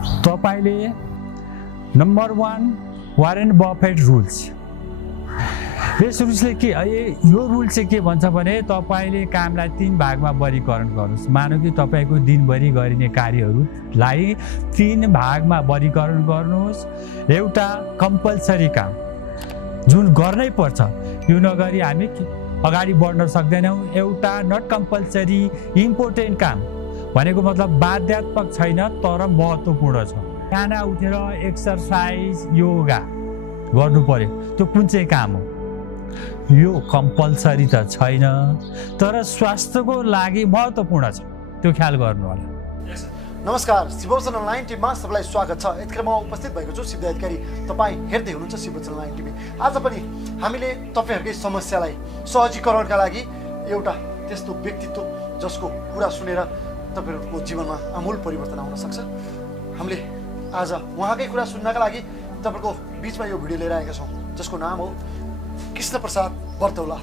तपाईले number 1 Warren Buffett rules. यस रुल्सले के यो रुल चाहिँ के भन्छ भने तपाईले कामलाई 3 भागमा वर्गीकरण गर्नुस्। मानौ कि तपाईको दिनभरि गरिने कार्यहरूलाई 3 भागमा वर्गीकरण गर्नुस्। एउटा कम्पल्सरी काम जुन गर्नै पर्छ, यो नगरी हामी अगाडि बढ्न सक्दैनौँ। एउटा नट कम्पल्सरी इम्पोर्टेन्ट काम भनेको मतलब बाध्यात्मक छैन तर महत्त्वपूर्ण छ। बिहान उठेर एक्सरसाइज योगा गर्नु पर्यो, त्यो कुन चाहिँ काम हो? यो कम्पल्सरी त छैन तर स्वास्थ्यको लागि महत्त्वपूर्ण छ, त्यो ख्याल गर्नु होला। नमस्कार, शिववचन अनलाइन टिभीमा सबैलाई स्वागत छ। यतिखेर म उपस्थित भएको छु सिद्ध अधिकारी। तपाईँ हेर्दै हुनुहुन्छ शिववचन अनलाइन टिभी। आज पनि हामीले तपाईहरुकै समस्यालाई सहजीकरणका लागि एउटा त्यस्तो व्यक्तित्व जसको कुरा सुनेर तपाईहरुको जीवनमा आमूल परिवर्तन आउन सक्छ, हामीले आज उहाँकै कुरा सुन्नका लागि तपाईहरुको बीचमा यो भिडियो लिएर आएका छौँ, जसको नाम हो कृष्ण प्रसाद बर्तौला।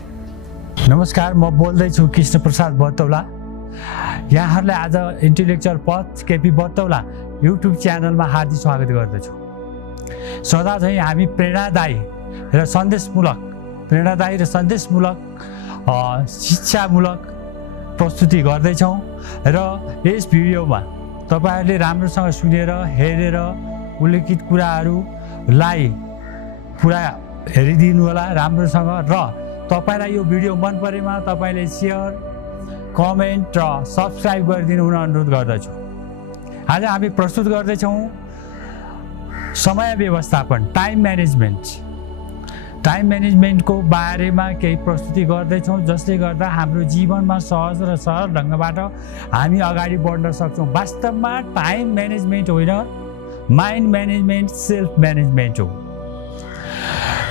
नमस्कार, म बोल्दै छु कृष्ण प्रसाद बर्तौला। यहाँहरूलाई आज इन्टेलेक्चुअल पथ केपी बर्तौला युट्युब च्यानलमा हार्दिक स्वागत गर्दछु। सदा चाहिँ हामी प्रेरणादायी र सन्देशमूलक शिक्षामूलक प्रस्तुति गर्दैछौँ र यस भिडियोमा तपाईहरुले राम्रोसँग सुनेर हेरेर उल्लेखित कुराहरूलाई पुरा हेरिदिनु होला राम्रोसँग। र तपाईलाई यो भिडियो मन परेमा तपाईले सेयर, कमेन्ट र सब्स्क्राइब गरिदिनु हुन अनुरोध गर्दछु। आज हामी प्रस्तुत गर्दैछौँ समय व्यवस्थापन, टाइम म्यानेजमेन्टको बारेमा केही प्रस्तुति गर्दैछौँ, जसले गर्दा हाम्रो जीवनमा सहज र सरल ढङ्गबाट हामी अगाडि बढ्न सक्छौँ। वास्तवमा टाइम म्यानेजमेन्ट होइन, माइन्ड म्यानेजमेन्ट, सेल्फ म्यानेजमेन्ट हो।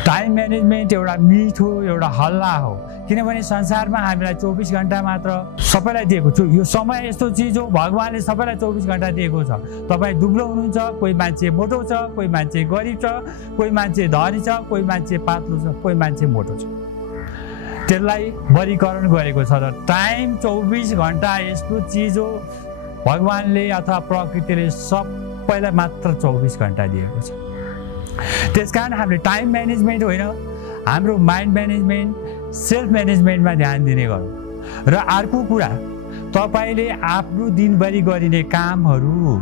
टाइम म्यानेजमेन्ट एउटा मिथ हो, एउटा हल्ला हो, किनभने संसारमा हामीलाई 24 घण्टा मात्र सबैलाई दिएको छु। यो समय यस्तो चिज हो, भगवानले सबैलाई 24 घण्टा दिएको छ। तपाईँ दुब्लो हुनुहुन्छ, कोही मान्छे मोटो छ, कोही मान्छे गरिब छ, कोही मान्छे धनी छ, कोही मान्छे पातलो छ, कोही मान्छे मोटो छ। त्यसलाई वर्गीकरण गरेको छ र टाइम 24 घण्टा यस्तो चिज हो, भगवानले अथवा प्रकृतिले सबैलाई मात्र 24 घण्टा दिएको छ। त्यसकारण हामीले टाइम म्यानेजमेन्ट होइन, हाम्रो माइन्ड म्यानेजमेन्ट, सेल्फ म्यानेजमेन्टमा ध्यान दिने गरौँ। र अर्को कुरा, तपाईले आफ्नो दिनभरि गरिने कामहरू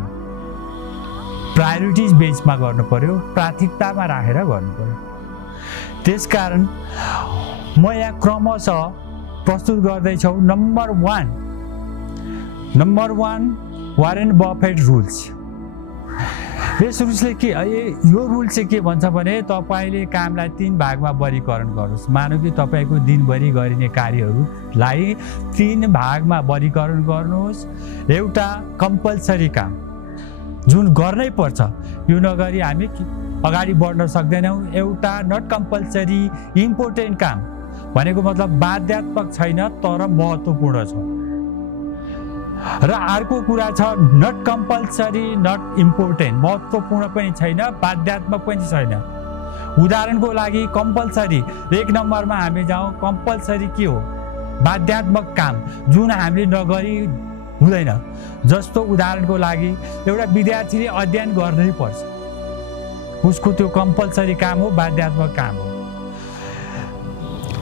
प्रायोरिटिज बेसमा गर्नु पर्यो, प्राथमिकतामा राखेर गर्नु पर्यो। त्यसकारण म यहाँ क्रमशः प्रस्तुत गर्दैछौँ नम्बर 1 वारेन बफेट रुल्स। यस रुल्सले के यो रुल चाहिँ के भन्छ भने तपाईले कामलाई 3 भागमा वर्गीकरण गर्नुस्। मानौ कि तपाईको दिनभरि गरिने कार्यहरूलाई 3 भागमा वर्गीकरण गर्नुहोस्। एउटा कम्पल्सरी काम जुन गर्नै पर्छ, यो नगरी हामी अगाडि बढ्न सक्दैनौँ। एउटा नट कम्पल्सरी इम्पोर्टेन्ट काम भनेको मतलब बाध्यात्मक छैन तर महत्त्वपूर्ण छ। र अर्को कुरा छ नट कम्पल्सरी, नट इम्पोर्टेन्ट, महत्त्वपूर्ण पनि छैन, बाध्यात्मक पनि छैन। उदाहरणको लागि कम्पल्सरी 1 नम्बरमा हामी जाउँ। कम्पल्सरी के हो? बाध्यात्मक काम जुन हामीले नगरी हुँदैन। जस्तो उदाहरणको लागि एउटा विद्यार्थीले अध्ययन गर्नै पर्छ, उसको त्यो कम्पल्सरी काम हो, बाध्यात्मक काम हो।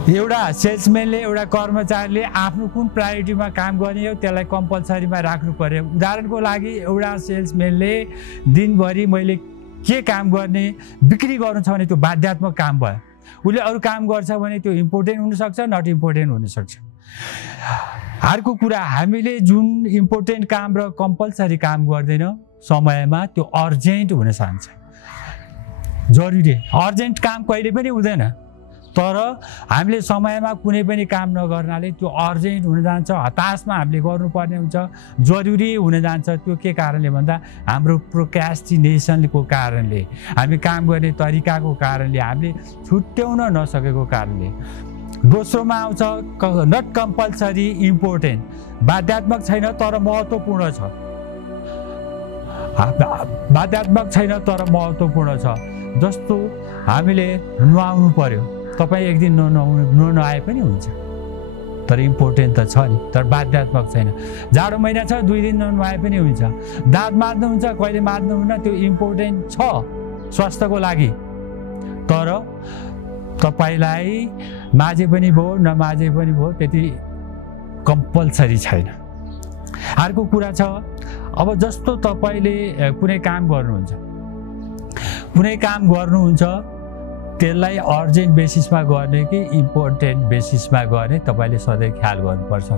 एउटा सेल्सम्यानले, एउटा कर्मचारीले आफ्नो कुन प्रायोरिटीमा काम गर्ने हो त्यसलाई कम्पल्सरीमा राख्नु पर्यो। उदाहरणको लागि एउटा सेल्सम्यानले दिनभरि मैले के काम गर्ने, बिक्री गर्नु छ भने त्यो बाध्यात्मक काम भयो। उसले अरू काम गर्छ भने त्यो इम्पोर्टेन्ट हुनसक्छ, नट इम्पोर्टेन्ट हुनसक्छ। अर्को कुरा, हामीले जुन इम्पोर्टेन्ट काम र कम्पल्सरी काम गर्दैन समयमा, त्यो अर्जेन्ट हुन जान्छ। जरुरी अर्जेन्ट काम कहिले पनि हुँदैन, तर हामीले समयमा कुनै पनि काम नगर्नाले त्यो अर्जेन्ट हुन जान्छ, हताशमा हामीले गर्नुपर्ने हुन्छ, जरुरी हुन जान्छ। त्यो के कारणले भन्दा हाम्रो प्रोक्रास्टिनेसनको कारणले, हामी काम गर्ने तरिकाको कारणले, हामीले छुट्याउन नसकेको कारणले। दोस्रोमा आउँछ नट कम्पल्सरी इम्पोर्टेन्ट, बाध्यात्मक छैन तर महत्त्वपूर्ण छ। बाध्यात्मक छैन तर महत्त्वपूर्ण छ। जस्तो हामीले नुहाउनु पर्यो, तपाईँ एक दिन नुहाए पनि हुन्छ, तर इम्पोर्टेन्ट त छ नि, तर बाध्यात्मक छैन। जाडो महिना छ 2 दिन नुहाए पनि हुन्छ, दाँत मार्नुहुन्छ कहिले मार्नुहुन्न, त्यो इम्पोर्टेन्ट छ स्वास्थ्यको लागि। तर तपाईलाई माझे पनि भयो नमाझे पनि भयो त्यति कम्पलसरी छैन। अर्को कुरा छ, अब जस्तो तपाईले कुनै काम गर्नुहुन्छ त्यसलाई अर्जेन्ट बेसिसमा गर्ने कि इम्पोर्टेन्ट बेसिसमा गर्ने तपाईले सधैँ ख्याल गर्नुपर्छ।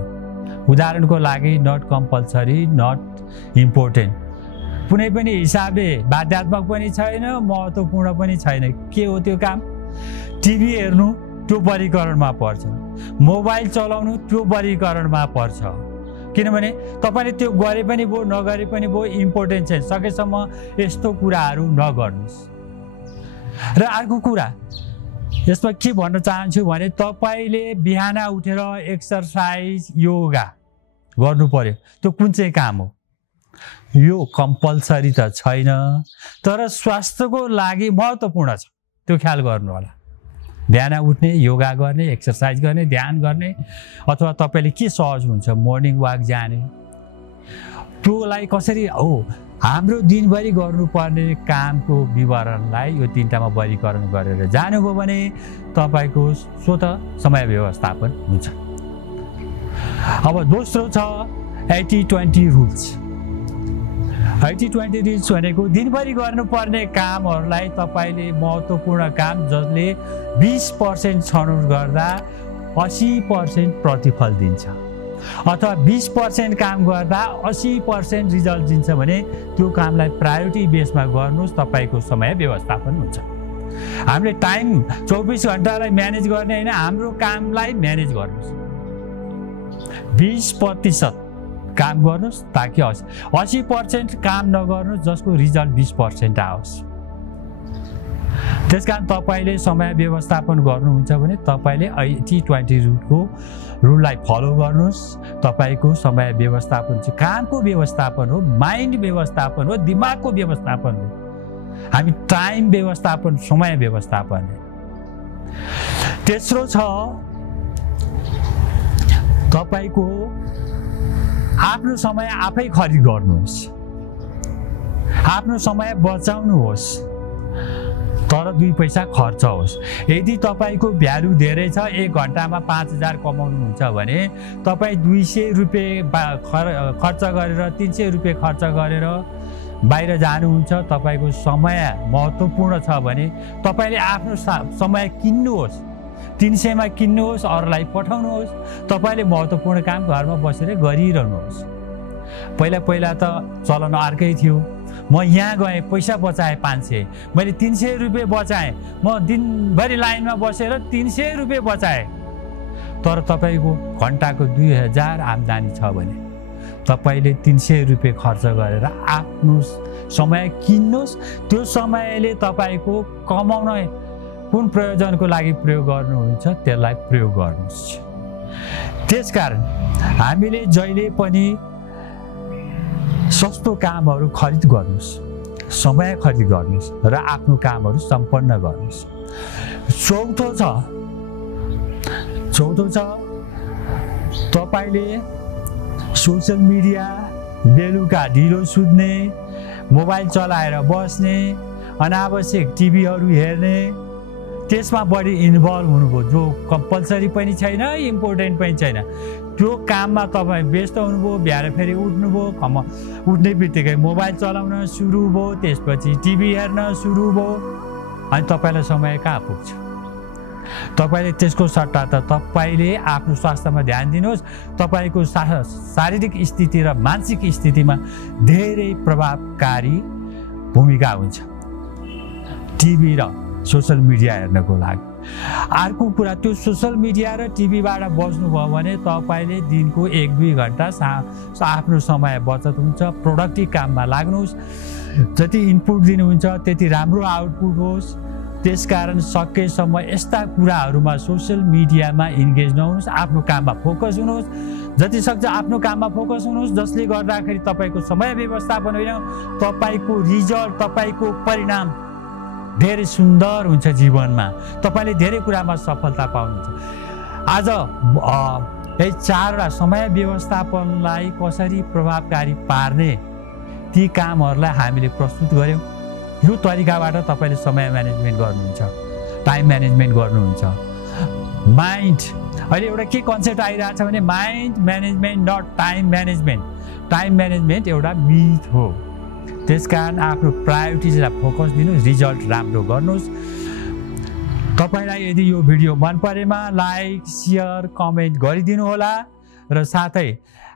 उदाहरणको लागि नट कम्पलसरी, नट इम्पोर्टेन्ट, कुनै पनि हिसाबले बाध्यात्मक पनि छैन, महत्त्वपूर्ण पनि छैन। के हो त्यो काम? टिभी हेर्नु त्यो वर्गीकरणमा पर्छ, मोबाइल चलाउनु त्यो वर्गीकरणमा पर्छ। किनभने तपाईले त्यो गरे पनि भयो नगरे पनि भयो, इम्पोर्टेन्ट छैन। सकेसम्म यस्तो कुराहरू नगर्नुहोस्। र अर्को कुरा यसमा के भन्न चाहन्छु भने तपाईले बिहान उठेर एक्सरसाइज योगा गर्नु पर्यो। त्यो कुन चाहिँ काम हो? यो कम्पलसरी त छैन, तर स्वास्थ्यको लागि महत्त्वपूर्ण छ, त्यो ख्याल गर्नु होला। बिहान उठ्ने, योगा गर्ने, एक्सरसाइज गर्ने, ध्यान गर्ने, अथवा तपाईले के सहज हुन्छ मर्निङ वाक जाने, त्योलाई कसरी हो हाम्रो दिनभरि गर्नुपर्ने कामको विवरणलाई यो 3टामा वर्गीकरण गरेर जानुभयो भने तपाईको स्वतः समय व्यवस्थापन हुन्छ। अब दोस्रो छ 80-20 रुल्स। 80-20 रुल्स भनेको दिनभरि गर्नुपर्ने कामहरूलाई तपाईले महत्त्वपूर्ण काम जसले 20% छनौट गर्दा 80% प्रतिफल दिन्छ, अथवा 20% काम गर्दा 80% रिजल्ट दिन्छ भने त्यो कामलाई प्रायोरिटी बेसमा गर्नुहोस्, तपाईको समय व्यवस्थापन हुन्छ। हामीले टाइम 24 घण्टालाई म्यानेज गर्ने हैन, हाम्रो कामलाई म्यानेज गर्नुहोस्। 20% काम गर्नुहोस् ताकि 80% काम नगर्नुहोस् जसको रिजल्ट 20% आओस्। त्यसकारण तपाईले समय व्यवस्थापन गर्नुहुन्छ भने तपाईले 80-20 रुललाई फलो गर्नुहोस्। तपाईको समय व्यवस्थापन चाहिँ कामको व्यवस्थापन हो, माइन्ड व्यवस्थापन हो, दिमागको व्यवस्थापन हो। हामी टाइम व्यवस्थापन, समय व्यवस्थापन। तेस्रो छ तपाईको आफ्नो समय आफै खरिद गर्नुहोस्, आफ्नो समय बचाउनुहोस्, तर 2 पैसा खर्च होस्। यदि तपाईको भ्यालु धेरै छ, 1 घण्टामा 5000 कमाउनुहुन्छ भने तपाई 200 रुपैयाँ खर्च गरेर 300 रुपैयाँ खर्च गरेर बाहिर जानुहुन्छ, तपाईको समय महत्त्वपूर्ण छ भने तपाईले आफ्नो समय किन्नुहोस्, 300 मा किन्नुहोस्, अरूलाई पठाउनुहोस्। तपाईले महत्त्वपूर्ण काम घरमा बसेर गरिरहनुहोस्। पहिला त चलन अर्कै थियो, म यहाँ गएँ पैसा बचाएँ 500, मैले 300 रुपैयाँ बचाएँ, म दिनभरि लाइनमा बसेर 300 रुपैयाँ बचाएँ। तर तपाईको घन्टाको 2000 आम्दानी छ भने तपाईले 300 रुपैयाँ खर्च गरेर आफ्नो समय किन्नुहोस्। त्यो समयले तपाईको कमाउन कुन प्रयोजनको लागि प्रयोग गर्नुहुन्छ त्यसलाई प्रयोग गर्नुहोस्। त्यसकारण हामीले जहिले पनि सस्तो कामहरू खरिद गर्नुहोस्, समय खरिद गर्नुहोस् र आफ्नो कामहरू सम्पन्न गर्नुहोस्। चौथो छ तपाईले सोशल मिडिया बेलुका ढिलो सुत्ने, मोबाइल चलाएर बस्ने, अनावश्यक टिभीहरू हेर्ने, त्यसमा बढी इन्भल्भ हुनुभयो, जो कम्पलसरी पनि छैन, इम्पोर्टेन्ट पनि छैन। त्यो काममा तपाईँ व्यस्त हुनुभयो, बिहान फेरि उठ्नुभयो, उठ्ने बित्तिकै मोबाइल चलाउन सुरु भयो, त्यसपछि टिभी हेर्न सुरु भयो, अनि तपाईँलाई समय कहाँ पुग्छ? तपाईले त्यसको सट्टा त तपाईले आफ्नो स्वास्थ्यमा ध्यान दिनुहोस्। तपाईको शारीरिक स्थिति र मानसिक स्थितिमा धेरै प्रभावकारी भूमिका हुन्छ टिभी र सोशल मिडिया हेर्नको लागि। अर्को कुरा, त्यो सोशल मिडिया र टिभीबाट बच्नुभयो भने तपाईले दिनको 1-2 घण्टा आफ्नो समय बचत हुन्छ। प्रोडक्टिभ काममा लाग्नुहोस्, जति इनपुट दिनुहुन्छ त्यति राम्रो आउटपुट होस्। त्यसकारण सकेसम्म यस्ता कुराहरूमा सोशल मिडियामा इन्गेज नहुनुहोस्, आफ्नो काममा फोकस हुनुहोस्। जति सक्छ आफ्नो काममा फोकस हुनुहोस्, जसले गर्दाखेरि तपाईको समय व्यवस्थापन होइन, तपाईको रिजल्ट, तपाईको परिणाम धेरै सुन्दर हुन्छ जीवनमा। तपाईले धेरै कुरामा सफलता पाउनुहुन्छ। आज यही 4वटा समय व्यवस्थापनलाई कसरी प्रभावकारी पार्ने ती कामहरूलाई हामीले प्रस्तुत गर्यौँ। यो तरिकाबाट तपाईँले समय म्यानेजमेन्ट गर्नुहुन्छ, टाइम म्यानेजमेन्ट गर्नुहुन्छ। माइन्ड अहिले एउटा के कन्सेप्ट आइरहेको छ भने mind management not time management. Time management एउटा मिथ हो। त्यसकारण आफ्नो प्रायोरिटिजलाई फोकस दिनुहोस्, रिजल्ट राम्रो गर्नुहोस्। तपाईलाई यदि यो भिडियो मन परेमा लाइक शेयर कमेन्ट गरिदिनु होला र साथै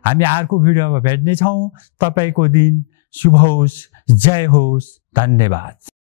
हामी अर्को भिडियोमा भेट्नेछौँ। तपाईँको दिन शुभ होस्, जय होस्, धन्यवाद।